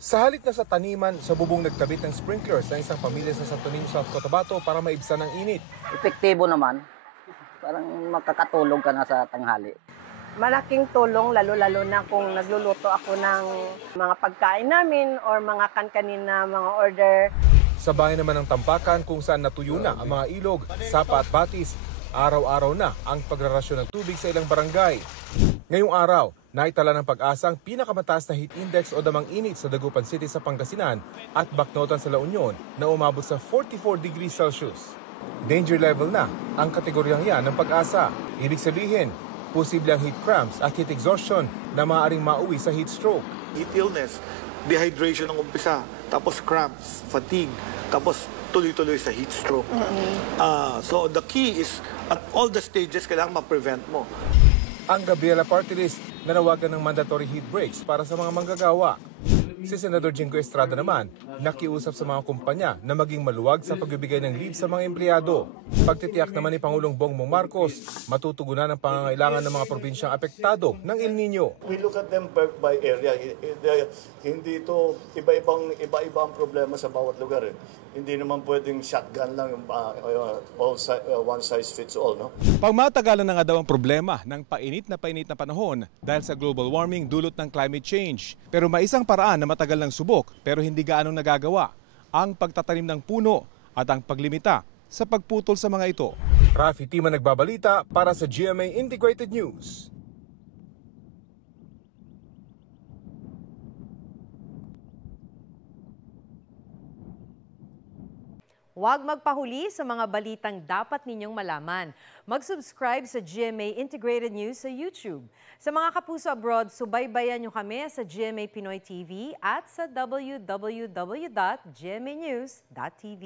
Sa halip na sa taniman, sa bubong nagtabit ng sprinklers ng isang pamilya sa Santo Niño, South Cotabato para maibsan ang init. Epektibo naman. Parang makakatulog ka na sa tanghali. Malaking tulong, lalo-lalo na kung nagluluto ako ng mga pagkain namin or mga kankanin na mga order. Sa bayan naman ng Tampakan kung saan natuyo na ang mga ilog, sapa at batis, araw-araw na ang pagrarasyon ng tubig sa ilang barangay. Ngayong araw, naitala ng Pag-asa ang pinakamataas na heat index o damang init sa Dagupan City sa Pangasinan at Bacnotan sa La Union na umabot sa 44 degrees Celsius. Danger level na ang kategoryang yan ng Pag-asa. Ibig sabihin, posible ang heat cramps at heat exhaustion na maaaring mauwi sa heat stroke. Heat illness, dehydration ng umpisa, tapos cramps, fatigue, tapos tuloy-tuloy sa heat stroke. So the key is at all the stages kailangan ma-prevent mo. Ang Gabriela Party List nanawagan ng mandatory heat breaks para sa mga manggagawa. Si Senador Jingo Estrada naman nakiusap sa mga kumpanya na maging maluwag sa pagbibigay ng leave sa mga empleyado. Pagtitiyak naman ni Pangulong Bongbong Marcos, matutugunan ang pangangailangan ng mga probinsyang apektado ng El Nino. We look at them by area. Hindi ito iba-iba ang problema sa bawat lugar. Hindi naman pwedeng shotgun lang, one size fits all. No? Pagmatagalan na nga daw ang problema ng painit na panahon dahil sa global warming dulot ng climate change. Pero may isang paraan na matagal ng subok pero hindi gaanong nagagawa, ang pagtatanim ng puno at ang paglimita sa pagputol sa mga ito. Rafi Tima nagbabalita para sa GMA Integrated News. Huwag magpahuli sa mga balitang dapat ninyong malaman. Mag-subscribe sa GMA Integrated News sa YouTube. Sa mga kapuso abroad, subaybayan nyo kami sa GMA Pinoy TV at sa www.gmanews.tv.